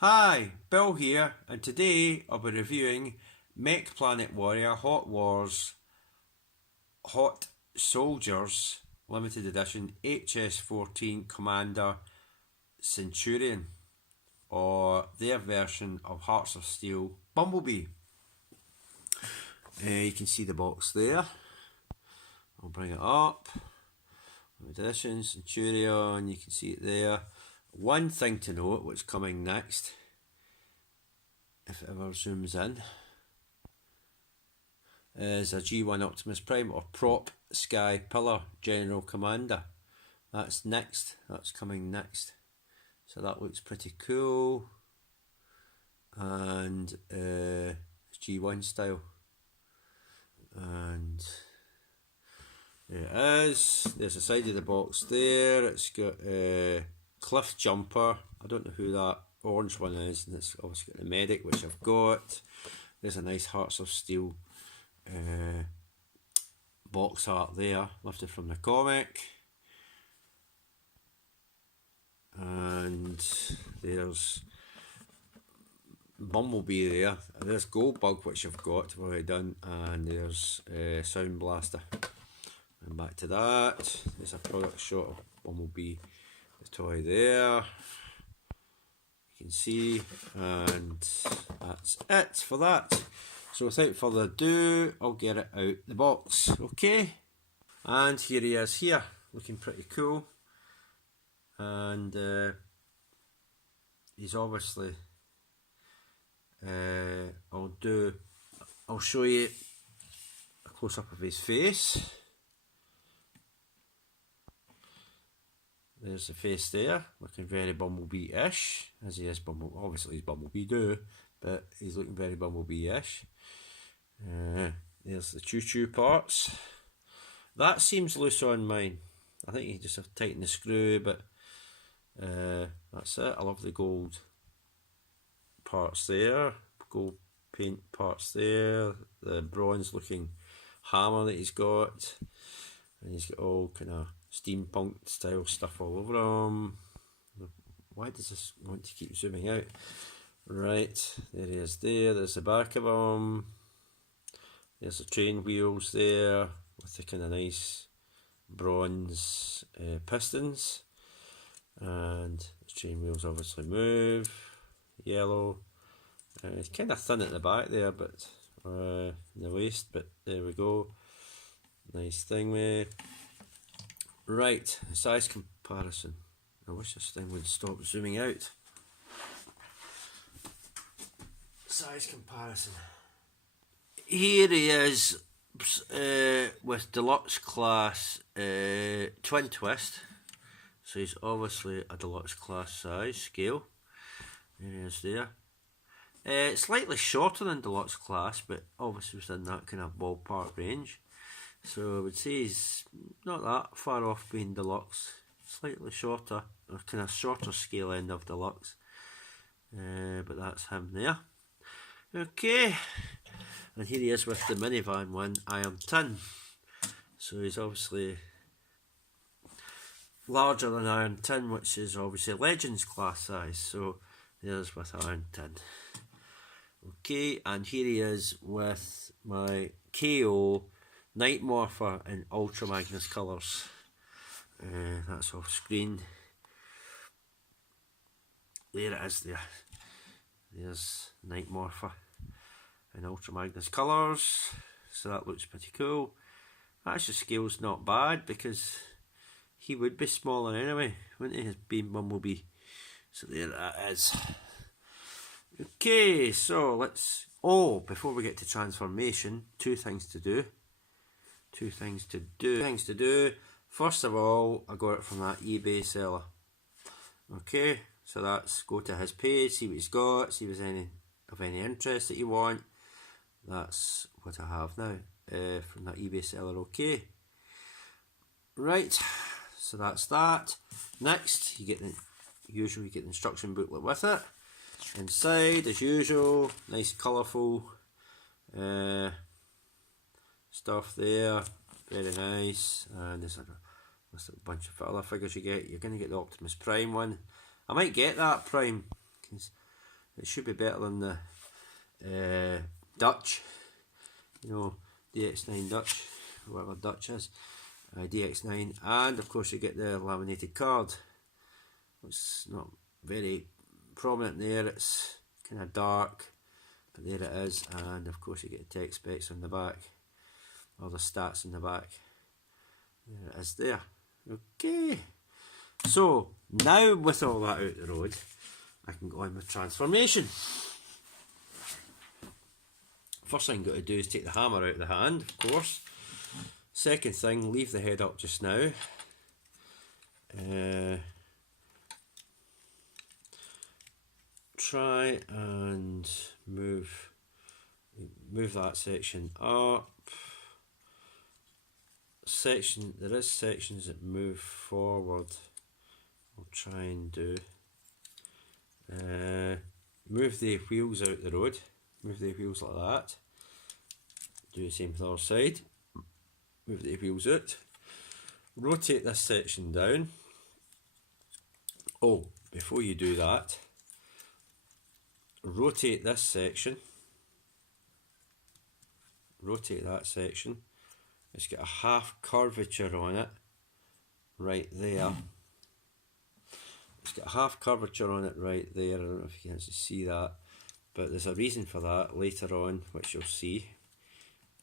Hi, Bill here, and today I'll be reviewing Mech Planet Warrior Hot Wars Hot Soldiers Limited Edition HS14 Commander Centurion, or their version of Hearts of Steel Bumblebee. You can see the box there. I'll bring it up. Edition Centurion, you can see it there. One thing to note, what's coming next, if it ever zooms in, is a G1 Optimus Prime or Prop Sky Pillar General Commander. That's next, that's coming next. So that looks pretty cool. And it's G1 style. And there it is. There's the side of the box there. It's got Cliff Jumper. I don't know who that orange one is, and it's obviously got the medic, which I've got. There's a nice Hearts of Steel box art there, lifted from the comic. And there's Bumblebee there. There's Goldbug, which I've got, I've already done, and there's Sound Blaster. And back to that. There's a product shot of Bumblebee, the toy there. You can see, and that's it for that. So without further ado, I'll get it out the box, okay? And here he is here, looking pretty cool. And he's obviously, I'll show you a close up of his face. There's the face there, looking very Bumblebee-ish, as he is Bumblebee. Obviously he's Bumblebee too, but he's looking very Bumblebee-ish. There's the choo-choo parts. That seems loose on mine. I think you just have to tighten the screw, but that's it. I love the gold parts there, gold paint parts there, the bronze looking hammer that he's got, and he's got all kind of steampunk style stuff all over him. Why does this want to keep zooming out? Right, there he is there, there's the back of him, there's the train wheels there with the kind of nice bronze pistons, and the train wheels obviously move, yellow, it's kind of thin at the back there, but in the waist, but there we go, nice thing there. Right, size comparison. I wish this thing would stop zooming out. Size comparison. Here he is with deluxe class twin twist. So he's obviously a deluxe class size scale. There he is there. Slightly shorter than deluxe class, but obviously within that kind of ballpark range. So I would say he's not that far off being deluxe, slightly shorter, or kind of shorter scale end of deluxe, but that's him there. Okay, and here he is with the minivan one, Iron Tin. So he's obviously larger than Iron Tin, which is obviously Legends class size, so there's with Iron Tin. Okay, and here he is with my KO Night Morpher in Ultra Magnus colours. That's off screen. There it is there. There's Night Morpher in Ultra Magnus colours. So that looks pretty cool. Actually, scale's not bad because he would be smaller anyway, wouldn't he, being Bumblebee. So there that is. Okay, so let's... Oh, before we get to transformation, two things to do. First of all, I got it from that eBay seller. Okay, so that's go to his page, see what he's got, see if there's any of any interest that you want. That's what I have now from that eBay seller. Okay, right, so that's that. Next, you get the instruction booklet with it. Inside, as usual, nice colourful stuff there, very nice. And there's a bunch of other figures you get. You're going to get the Optimus Prime one. I might get that Prime, because It should be better than the Dutch, you know, DX9 Dutch, whatever Dutch is, DX9, and of course you get the laminated card. It's not very prominent there, it's kind of dark, but there it is, and of course you get the tech specs on the back, all the stats on the back. There it is there. Okay, so now with all that out the road, I can go on with transformation. First thing I've got to do is take the hammer out of the hand, of course. Second thing, leave the head up just now. Try and move that section up. There is sections that move forward. I'll try and do. Move the wheels out the road. Move the wheels like that. Do the same for the other side. Move the wheels out. Rotate this section down. Oh, before you do that, rotate this section. Rotate that section. It's got a half curvature on it, right there. It's got a half curvature on it right there. I don't know if you can actually see that, but there's a reason for that later on, which you'll see.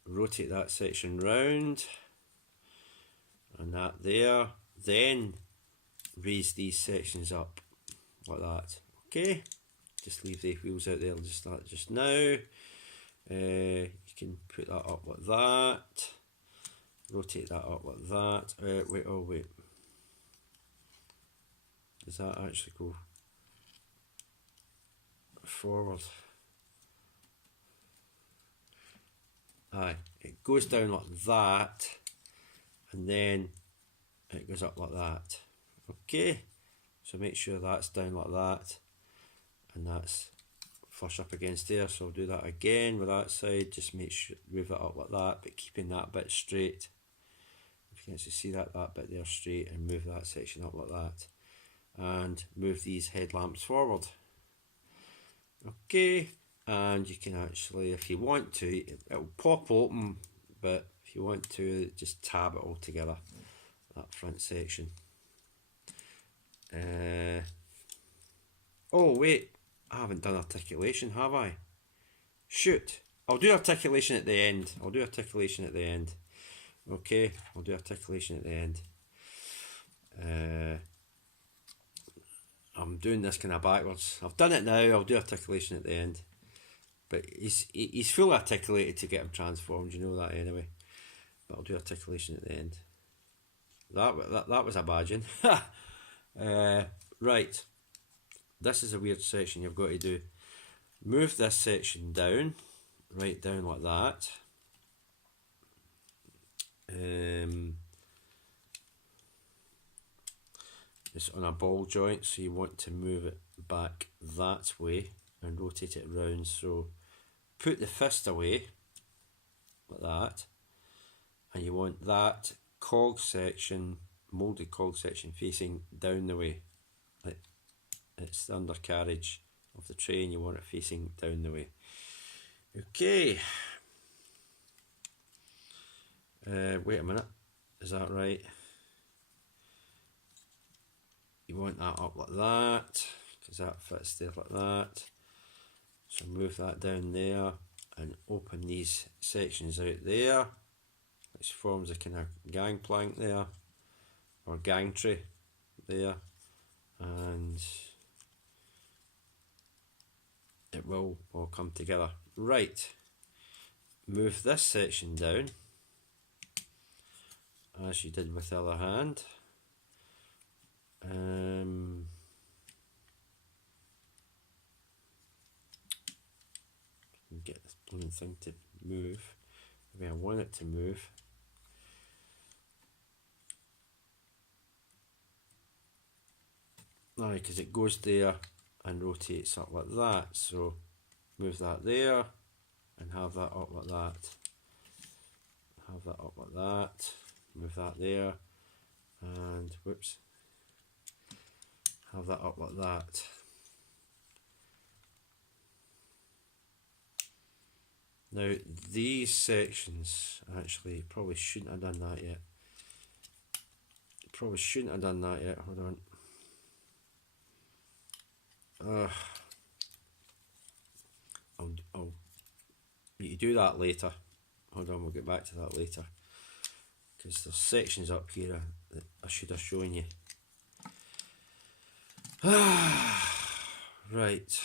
Rotate that section round, and that there. Then raise these sections up like that. Okay, just leave the wheels out there just now. You can put that up like that. Rotate that up like that. Wait. Does that actually go forward? Aye, it goes down like that, and then it goes up like that. Okay, so make sure that's down like that, and that's flush up against there. So I'll do that again with that side. Just make sure move it up like that, but keeping that bit straight. If you can actually see that bit there straight, and move that section up like that, and move these headlamps forward. Okay, and you can actually, if you want to, it'll pop open, but if you want to, just tab it all together, that front section. Oh wait, I haven't done articulation, have I? Shoot, I'll do articulation at the end. Okay, I'll do articulation at the end. I'm doing this kind of backwards. I've done it now, I'll do articulation at the end. But he's fully articulated to get him transformed, you know that anyway. But I'll do articulation at the end. That was a badging. Right, this is a weird section you've got to do. Move this section down, right down like that. It's on a ball joint, so you want to move it back that way and rotate it around. So put the fist away like that, and you want that cog section, moulded cog section, facing down the way. Like it's the undercarriage of the train, you want it facing down the way. Okay. Wait a minute, is that right? You want that up like that, because that fits there like that. So move that down there and open these sections out there, which forms a kind of gangplank there, or gangtray there, and it will all come together. Right, move this section down, as you did with the other hand. Get this blooming thing to move the way I want it to move. Aye, because it goes there and rotates up like that. So move that there and have that up like that. Have that up like that. Move that there and whoops. Have that up like that. Now these sections, actually probably shouldn't have done that yet. Probably shouldn't have done that yet. Hold on. I'll you do that later. Hold on, we'll get back to that later. Because there's sections up here that I should have shown you. Right.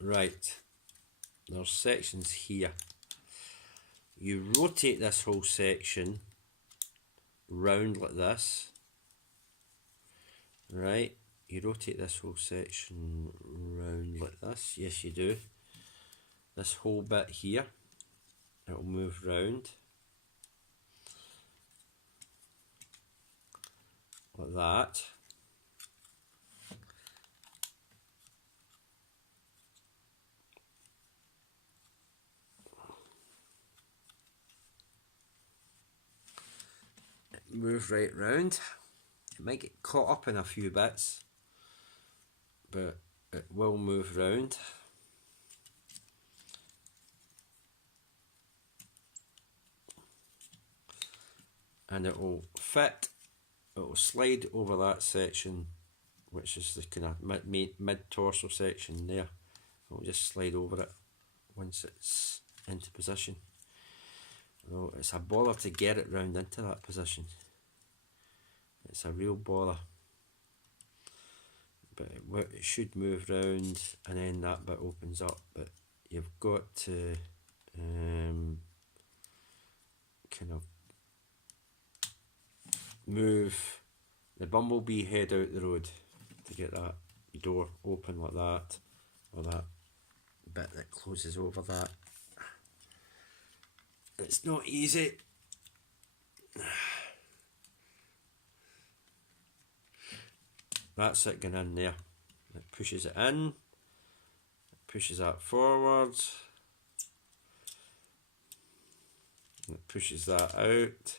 Right. There's sections here. You rotate this whole section round like this. Right. You rotate this whole section round like this. Yes, you do. This whole bit here, it'll move round like that. Move right round. It might get caught up in a few bits, but it will move round. And it will fit, it will slide over that section, which is the kind of mid-torso section there. It will just slide over it once it's into position. Well, it's a bother to get it round into that position. It's a real bother. But it should move round and then that bit opens up. But you've got to kind of move the Bumblebee head out the road to get that door open like that, or that bit that closes over that. It's not easy. That's it going in there. It pushes it in, it pushes that forward, it pushes that out.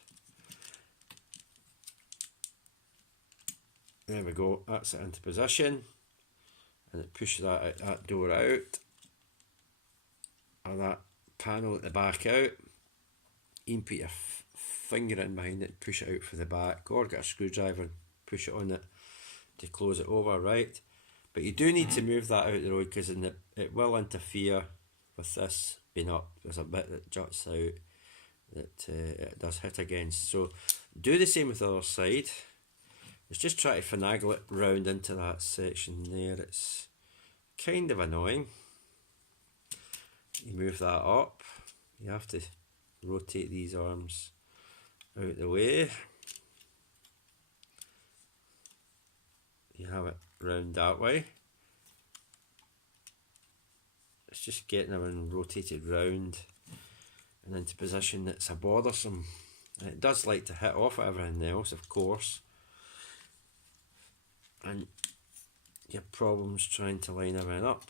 There we go, that's it into position, and it pushes that door out, or that panel at the back out. You can put your finger in behind it, push it out for the back, or get a screwdriver and push it on it to close it over, right? But you do need to move that out the road, because it will interfere with this being up. There's a bit that juts out that it does hit against. So do the same with the other side. Let's just try to finagle it round into that section there. It's kind of annoying. You move that up. You have to rotate these arms out the way. You have it round that way. It's just getting everything rotated round and into position that's a bothersome. And it does like to hit off everything else, of course. And your problems trying to line everything up.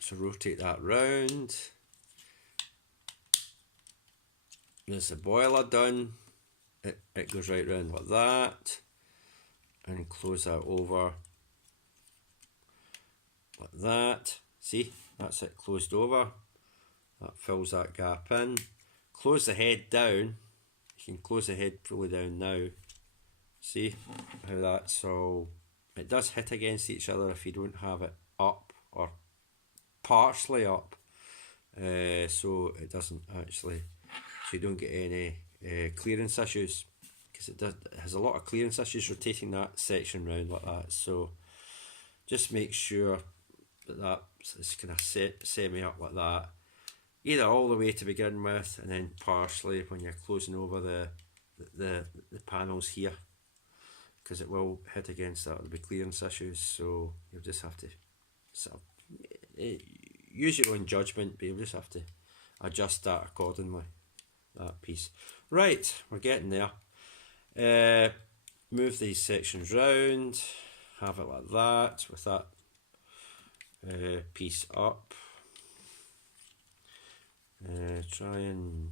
So rotate that round. There's the boiler done. It goes right round like that, and close that over like that. See, that's it closed over. That fills that gap in. Close the head down. You can close the head fully down now. See how that's all. It does hit against each other if you don't have it up or partially up. So it doesn't actually. So you don't get any clearance issues, because it has a lot of clearance issues rotating that section round like that. So just make sure that is kind of semi up like that, either all the way to begin with, and then partially when you're closing over the panels here, because it will hit against that. There'll be clearance issues, so you'll just have to sort of use your own judgment, but you'll just have to adjust that accordingly. That piece. Right, we're getting there. Move these sections round, have it like that, with that piece up. Try and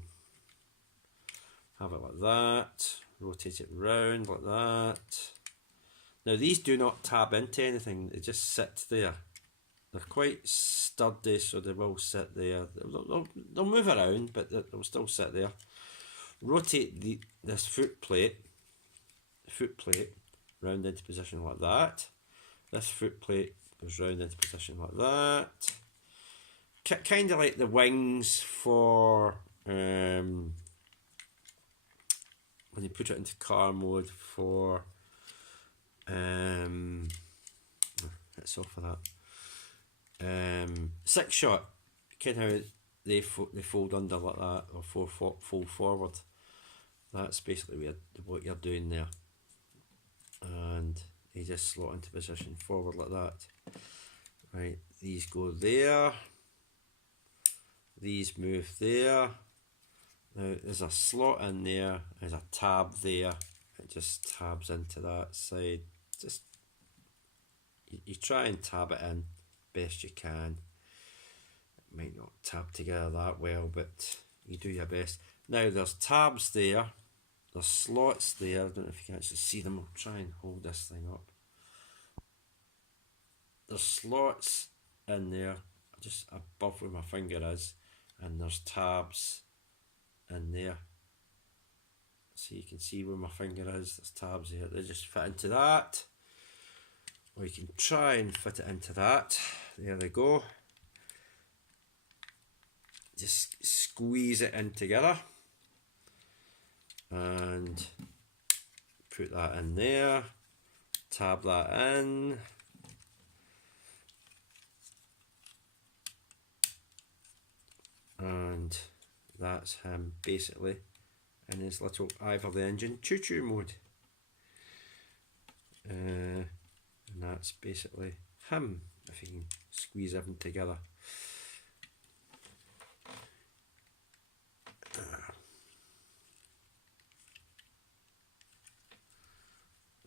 have it like that. Rotate it round like that. Now these do not tab into anything, they just sit there. They're quite sturdy, so they will sit there. They'll move around, but they'll still sit there. Rotate this foot plate round into position like that. This foot plate goes round into position like that. Kind of like the wings for when you put it into car mode for that's off of that. 6 shot, kind of how they fold under like that, or fold forward. That's basically what you're doing there, and you just slot into position forward like that. Right, these go there, these move there. Now there's a slot in there, there's a tab there, it just tabs into that side. Just you try and tab it in best you can. It might not tab together that well, but you do your best. Now there's tabs there, there's slots there. I don't know if you can actually see them. I'll try and hold this thing up. There's slots in there just above where my finger is, and there's tabs in there, so you can see where my finger is. There's tabs here, they just fit into that, or you can try and fit it into that. There they go. Just squeeze it in together and put that in there, tab that in, and that's him basically in his little Ivor the Engine choo-choo mode. And that's basically him, if you can squeeze everything together.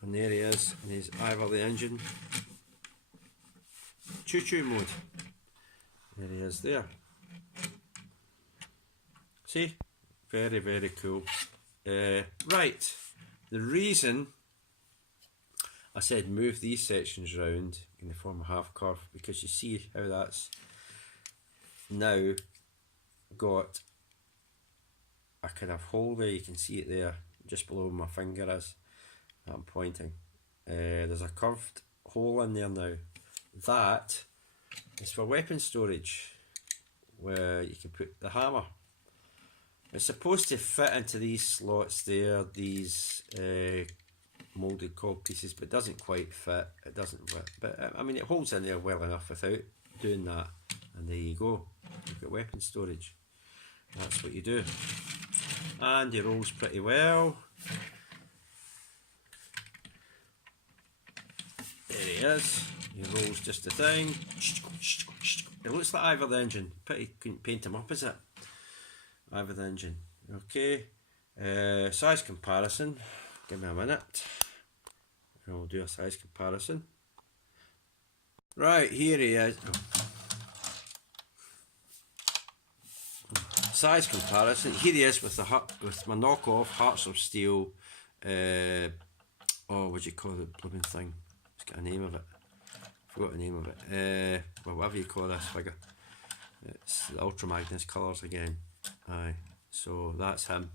And there he is in his Ivor the Engine choo-choo mode. There he is there. See? Very, very cool. Right, the reason I said move these sections round in the form of half curve, because you see how that's now got a kind of hole there. You can see it there just below where my finger is that I'm pointing. There's a curved hole in there now. That is for weapon storage, where you can put the hammer. It's supposed to fit into these slots there, these moulded cog pieces, but it doesn't quite fit. It doesn't fit, but I mean it holds in there well enough without doing that, and there you go. You've got weapon storage. That's what you do, and he rolls pretty well. There he is. He rolls just the thing. It looks like Ivor the Engine. Pity couldn't paint him up, is it? Ivor the Engine. Okay. Size comparison. Give me a minute. And we'll do a size comparison. Right, here he is. Size comparison. Here he is with my knockoff Hearts of Steel. What do you call the blooming thing? It's got a name of it. I forgot the name of it. Well, whatever you call this figure. It's the Ultra Magnus colours again. Aye, so that's him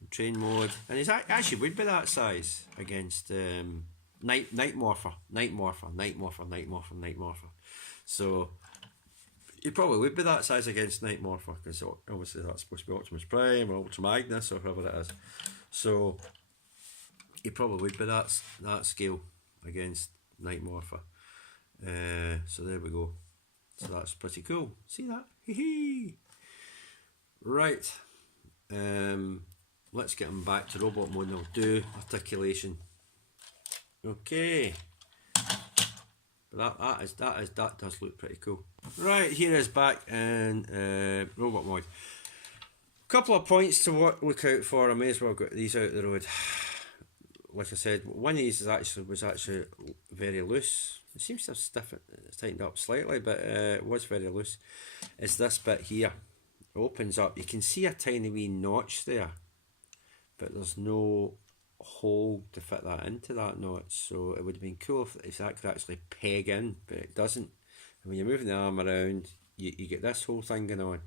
in train mode, and he's actually would be that size against Night Morpher. So he probably would be that size against Night Morpher, because obviously that's supposed to be Optimus Prime or Ultra Magnus or whoever it is. So he probably would be that scale against Night Morpher. So there we go. So that's pretty cool. See that? Hee hee. Right, let's get him back to robot mode and I'll do articulation. Okay, but that does look pretty cool. Right, here is back in robot mode. Couple of points to look out for. I may as well get these out of the road. Like I said, one of these was actually very loose. It seems to have tightened up slightly, but it was very loose. It's this bit here. opens up. You can see a tiny wee notch there, but there's no hole to fit that into that notch, so it would have been cool if that could actually peg in, but it doesn't. And when you're moving the arm around, you get this whole thing going on,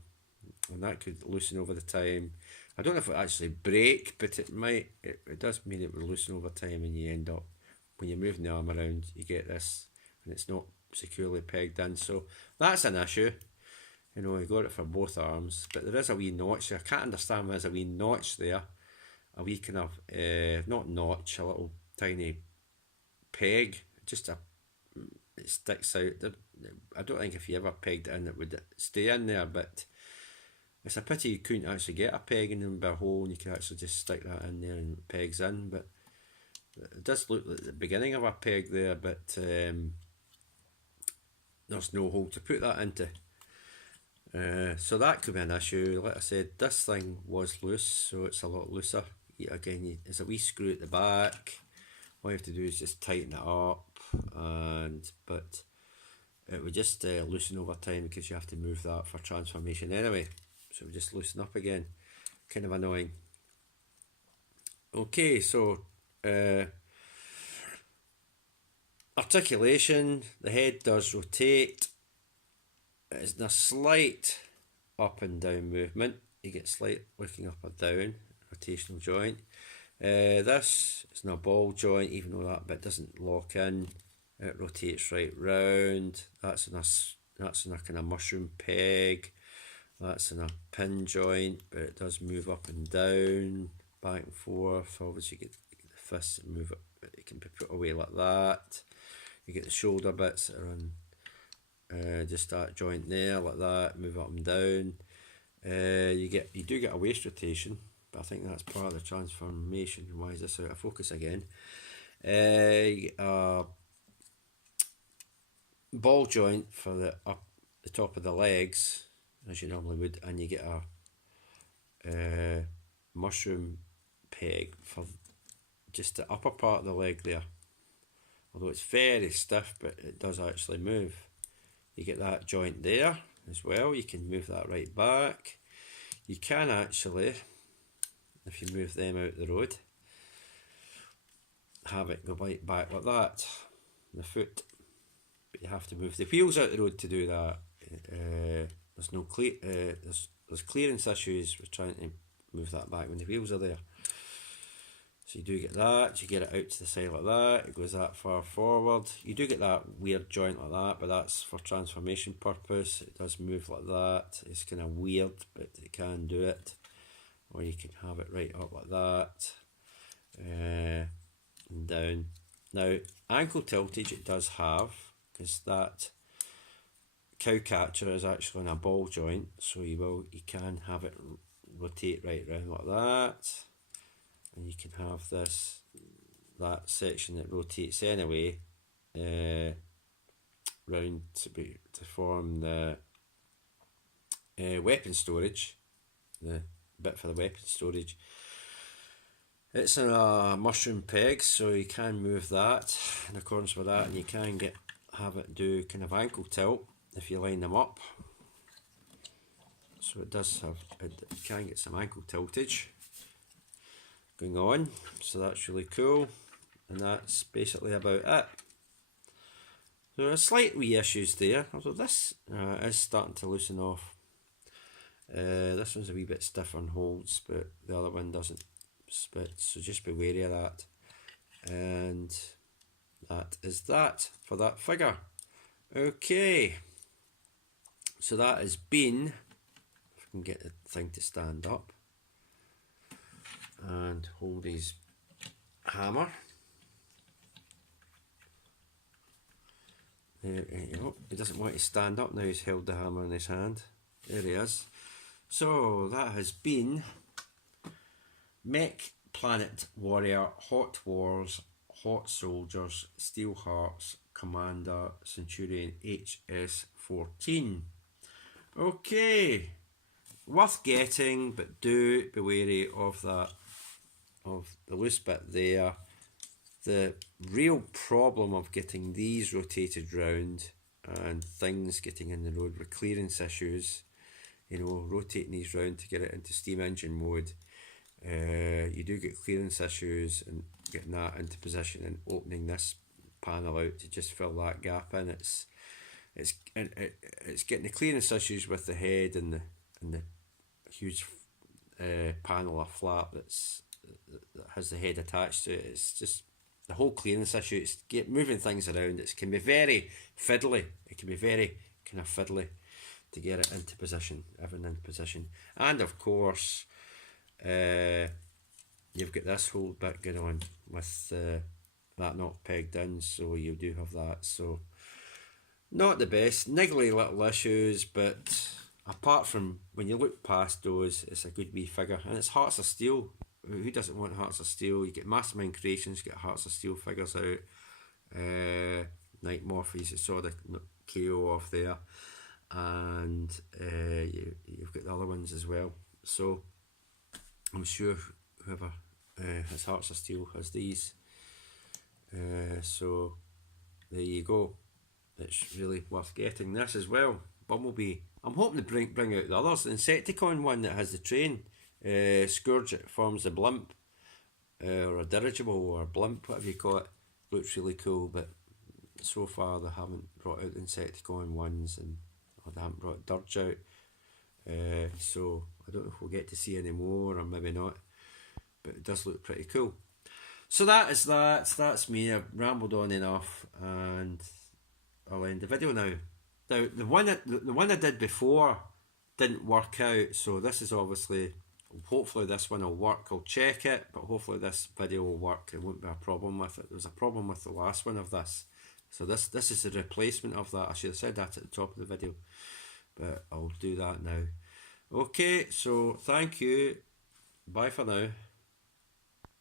and that could loosen over the time. I don't know if it actually break, but it might. It does mean it will loosen over time, and you end up, when you're moving the arm around, you get this, and it's not securely pegged in. So that's an issue. You know, you got it for both arms, but there is a wee notch. I can't understand why there's a wee notch there. A wee kind of, not notch, a little tiny peg. Just it sticks out. I don't think if you ever pegged it in, it would stay in there, but it's a pity you couldn't actually get a peg in and a hole, and you could actually just stick that in there and it pegs in. But it does look like the beginning of a peg there, but there's no hole to put that into. So that could be an issue. Like I said, this thing was loose, so it's a lot looser. Again, there's a wee screw at the back. All you have to do is just tighten it up, but it would just loosen over time because you have to move that for transformation anyway. So it would just loosen up again. Kind of annoying. Okay, so articulation. The head does rotate. It's a slight up and down movement. You get slight looking up or down, rotational joint. This is not a ball joint, even though that bit doesn't lock in. It rotates right round. That's in a kind of mushroom peg. That's in a pin joint, but it does move up and down, back and forth. Obviously, you get the fists that move it. It can be put away like that. You get the shoulder bits that are on. Just that joint there, like that, move up and down. You do get a waist rotation, but I think that's part of the transformation. Why is this out of focus again? You get a ball joint for the top of the legs, as you normally would, and you get a mushroom peg for just the upper part of the leg there. Although it's very stiff, but it does actually move. You get that joint there as well. You can move that right back. You can actually, if you move them out the road, have it go right back like that, the foot. But you have to move the wheels out the road to do that. There's no there's clearance issues with trying to move that back when the wheels are there. So you do get that, you get it out to the side like that, it goes that far forward. You do get that weird joint like that, but that's for transformation purpose. It does move like that. It's kind of weird, but it can do it. Or you can have it right up like that, and down. Now, ankle tiltage it does have, because that cow catcher is actually in a ball joint, so you can have it rotate right round like that. And you can have that section that rotates anyway round to form the weapon storage, the bit for the weapon storage. It's in a mushroom peg, so you can move that in accordance with that, and you can have it do kind of ankle tilt if you line them up. So it does have, it can get some ankle tiltage going on, so that's really cool, and that's basically about it. There are slight wee issues there, although this is starting to loosen off. This one's a wee bit stiff on holds, but the other one doesn't spit, so just be wary of that. And that is that for that figure. Okay, so that has been, if I can get the thing to stand up and hold his hammer. There you go. He doesn't want to stand up now, he's held the hammer in his hand. There he is. So that has been Mech, Planet Warrior, Hot Wars, Hot Soldiers, Steel Hearts, Commander, Centurion HS14. Okay, worth getting, but do be wary of that, of the loose bit there. The real problem of getting these rotated round and things getting in the road with clearance issues you know, rotating these round to get it into steam engine mode. You do get clearance issues and getting that into position and opening this panel out to just fill that gap in. It's getting the clearance issues with the head and the huge panel of flap that has the head attached to it. It's just the whole clearance issue. It's moving things around. It can be very fiddly. It can be very kind of fiddly to get it into position, everything in position. And of course, you've got this whole bit going on with that not pegged in, so you do have that. So not the best, niggly little issues, but apart from when you look past those, it's a good wee figure, and it's Hearts of Steel. Who doesn't want Hearts of Steel? You get Mastermind Creations, you get Hearts of Steel figures out. Night Morpheus, you saw the KO off there, and you've got the other ones as well. So I'm sure whoever has Hearts of Steel has these. So there you go. It's really worth getting this as well. Bumblebee. I'm hoping to bring out the others. The Insecticon one that has the train. Scourge, it forms a blimp. Or a dirigible or a blimp, whatever you call it. Looks really cool, but so far they haven't brought out the Insecticon ones, and they haven't brought Dirge out. So I don't know if we'll get to see any more, or maybe not. But it does look pretty cool. So that is that. That's me. I've rambled on enough, and I'll end the video now. Now the one I did before didn't work out, so this is obviously, hopefully this one will work. I'll check it, but hopefully this video will work. There won't be a problem with it. There was a problem with the last one of this, so this is the replacement of that. I should have said that at the top of the video, but I'll do that now. Okay, so thank you. Bye for now.